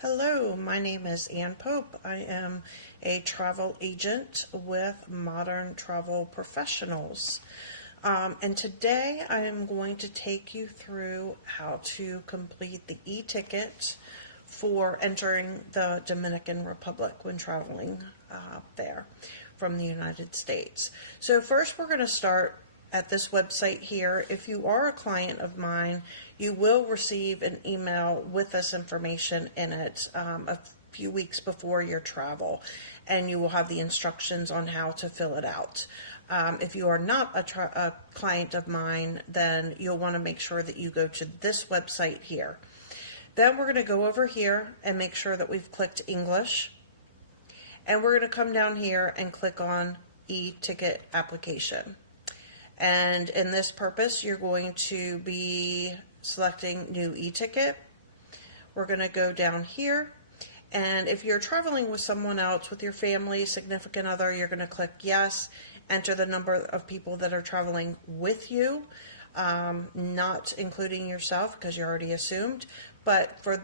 Hello, my name is Ann Pope. I am a travel agent with Modern Travel Professionals. And today I am going to take you through how to complete the e-ticket for entering the Dominican Republic when traveling there from the United States. So first we're going to start at this website here. If you are a client of mine, you will receive an email with this information in it a few weeks before your travel, and you will have the instructions on how to fill it out. If you are not a client of mine, then you'll want to make sure that you go to this website here. Then we're going to go over here and make sure that we've clicked English, and we're going to come down here and click on e-ticket application. And in this purpose, you're going to be selecting new e-ticket. We're going to go down here, and if you're traveling with someone else, with your family, significant other, you're going to click yes, enter the number of people that are traveling with you, not including yourself because you already assumed, but for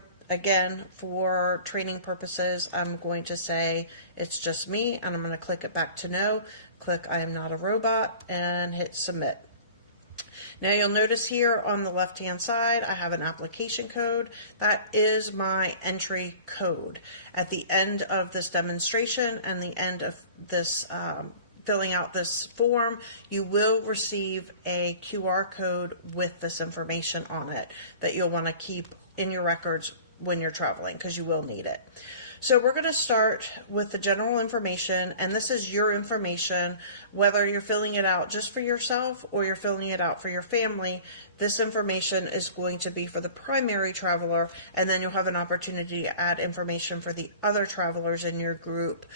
training purposes, I'm going to say it's just me, and I'm going to click it back to no. Click I am not a robot and hit submit. Now you'll notice here on the left hand side I have an application code. That is my entry code. At the end of this demonstration and the end of this filling out this form, you will receive a QR code with this information on it that you'll want to keep in your records when you're traveling, because you will need it. So we're going to start with the general information, and this is your information, whether you're filling it out just for yourself or you're filling it out for your family. This information is going to be for the primary traveler, and then you'll have an opportunity to add information for the other travelers in your group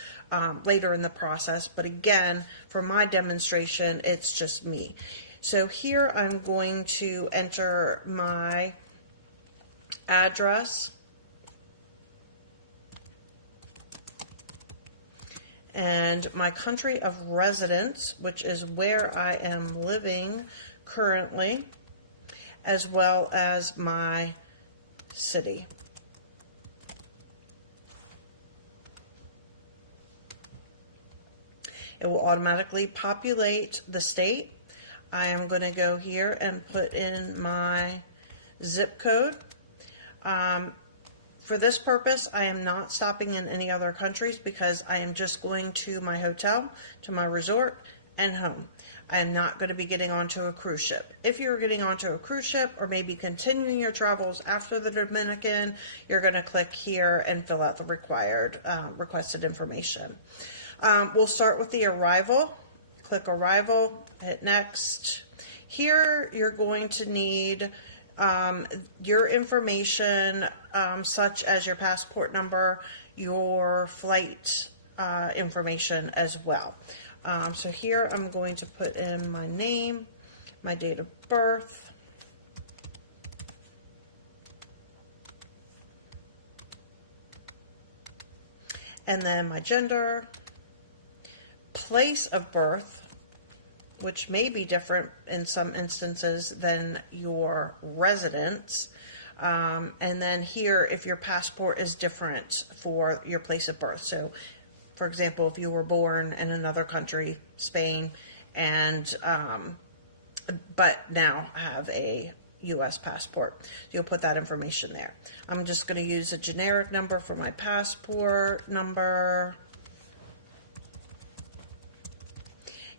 later in the process. But again, for my demonstration, it's just me. So here I'm going to enter my address and my country of residence, which is where I am living currently, as well as my city. It will automatically populate the state. I am going to go here and put in my zip code. For this purpose, I am not stopping in any other countries because I am just going to my hotel, to my resort, and home. I am not going to be getting onto a cruise ship. If you're getting onto a cruise ship or maybe continuing your travels after the Dominican, you're going to click here and fill out the required requested information. We'll start with the arrival. Click arrival, hit next. Here you're going to need your information, such as your passport number, your flight information as well. So here I'm going to put in my name, my date of birth, and then my gender, place of birth, which may be different in some instances than your residence. And then here, if your passport is different for your place of birth. So, for example, if you were born in another country, Spain, and but now have a U.S. passport, you'll put that information there. I'm just going to use a generic number for my passport number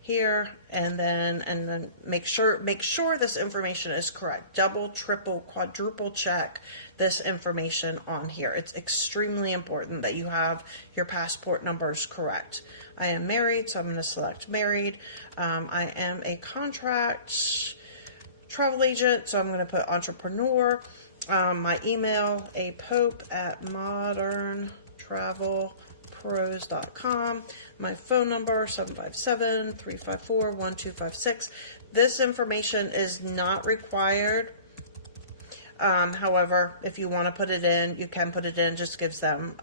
here, and then make sure this information is correct. Double, triple, quadruple check this information on here. It's extremely important that you have your passport numbers correct. I am married, so I'm going to select married. I am a contract travel agent, so I'm going to put entrepreneur. My email, apope@moderntravelpros.com. My phone number, 757-354-1256. This information is not required. However, if you want to put it in, you can put it in. Just gives them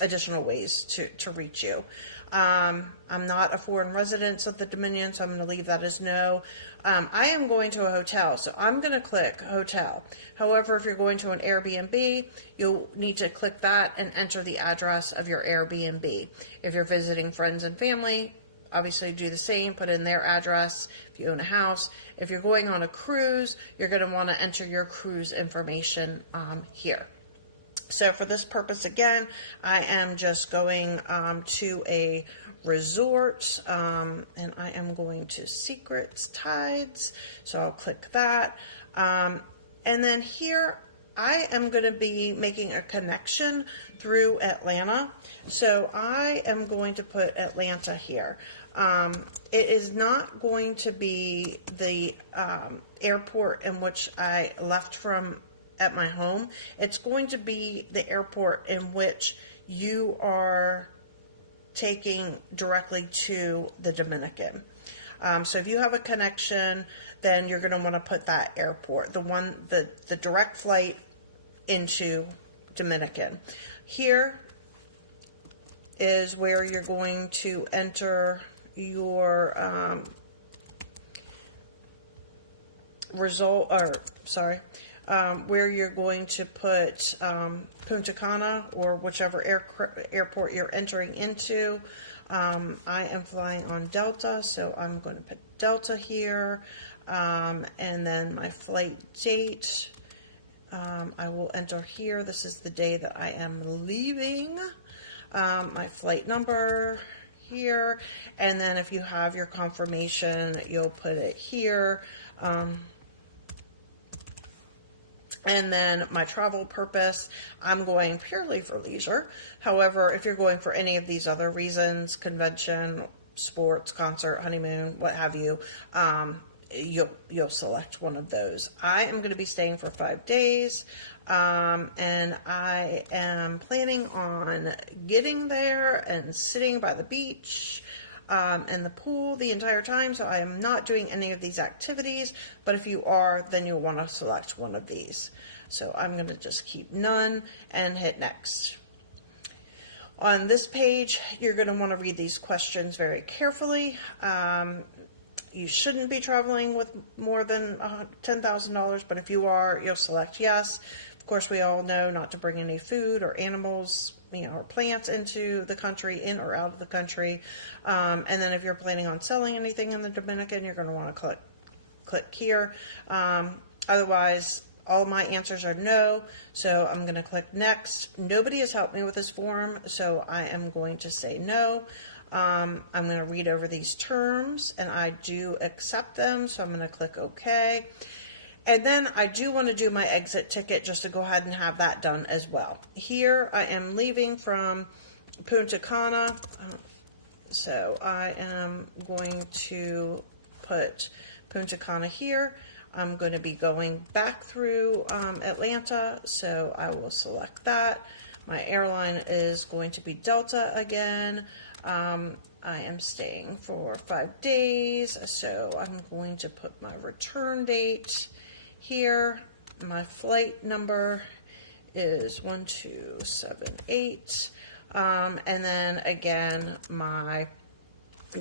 additional ways to reach you. I'm not a foreign resident of the Dominion, so I'm going to leave that as no. I am going to a hotel, so I'm going to click hotel. However, if you're going to an Airbnb, you'll need to click that and enter the address of your Airbnb. If you're visiting friends and family, obviously do the same, put in their address. If you own a house, if you're going on a cruise, you're going to want to enter your cruise information here. So for this purpose, again, I am just going to a resort, and I am going to Secrets Tides, so I'll click that. And then here, I am going to be making a connection through Atlanta, so I am going to put Atlanta here. It is not going to be the airport in which I left from at my home. It's going to be the airport in which you are taking directly to the Dominican. So if you have a connection, then you're going to want to put that airport, the direct flight into Dominican. Here is where you're going to enter your where you're going to put Punta Cana or whichever airport you're entering into. I am flying on Delta, so I'm going to put Delta here, and then my flight date, I will enter here. This is the day that I am leaving. My flight number here, and then if you have your confirmation, you'll put it here. And then my travel purpose, I'm going purely for leisure. However, if you're going for any of these other reasons, convention, sports, concert, honeymoon, what have you, you'll select one of those. I am going to be staying for 5 days, and I am planning on getting there and sitting by the beach and the pool the entire time, so I am not doing any of these activities, but if you are, then you'll want to select one of these. So I'm going to just keep none and hit next. On this page, you're going to want to read these questions very carefully. You shouldn't be traveling with more than $10,000, but if you are, you'll select yes. Of course, we all know not to bring any food or animals, or plants into the country, in or out of the country. And then if you're planning on selling anything in the Dominican, you're going to want to click here. Otherwise, all my answers are no, so I'm going to click next. Nobody has helped me with this form, so I am going to say no. I'm going to read over these terms, and I do accept them, so I'm going to click OK. And then I do want to do my exit ticket just to go ahead and have that done as well. Here I am leaving from Punta Cana, so I am going to put Punta Cana here. I'm going to be going back through Atlanta, so I will select that. My airline is going to be Delta again. I am staying for 5 days, so I'm going to put my return date here. My flight number is 1278, and then again my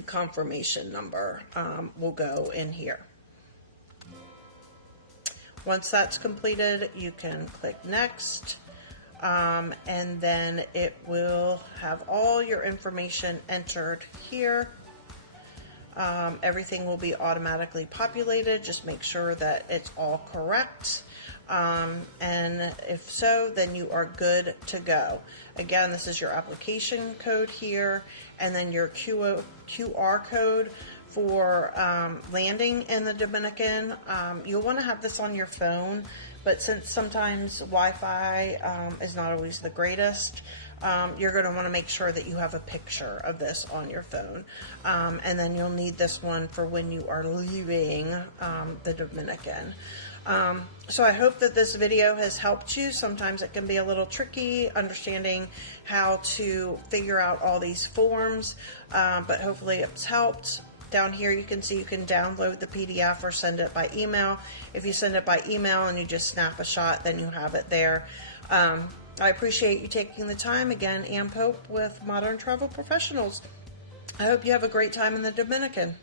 confirmation number will go in here. Once that's completed, you can click next, and then it will have all your information entered here. Everything will be automatically populated. Just make sure that it's all correct. And if so, then you are good to go. Again, this is your application code here, and then your QR code for landing in the Dominican. You'll want to have this on your phone, but since sometimes Wi-Fi is not always the greatest, you're going to want to make sure that you have a picture of this on your phone. And then you'll need this one for when you are leaving the Dominican. So I hope that this video has helped you. Sometimes it can be a little tricky understanding how to figure out all these forms, but hopefully it's helped. Down here you can see you can download the PDF or send it by email. If you send it by email and you just snap a shot, then you have it there. I appreciate you taking the time. Again, Ann Pope with Modern Travel Professionals. I hope you have a great time in the Dominican.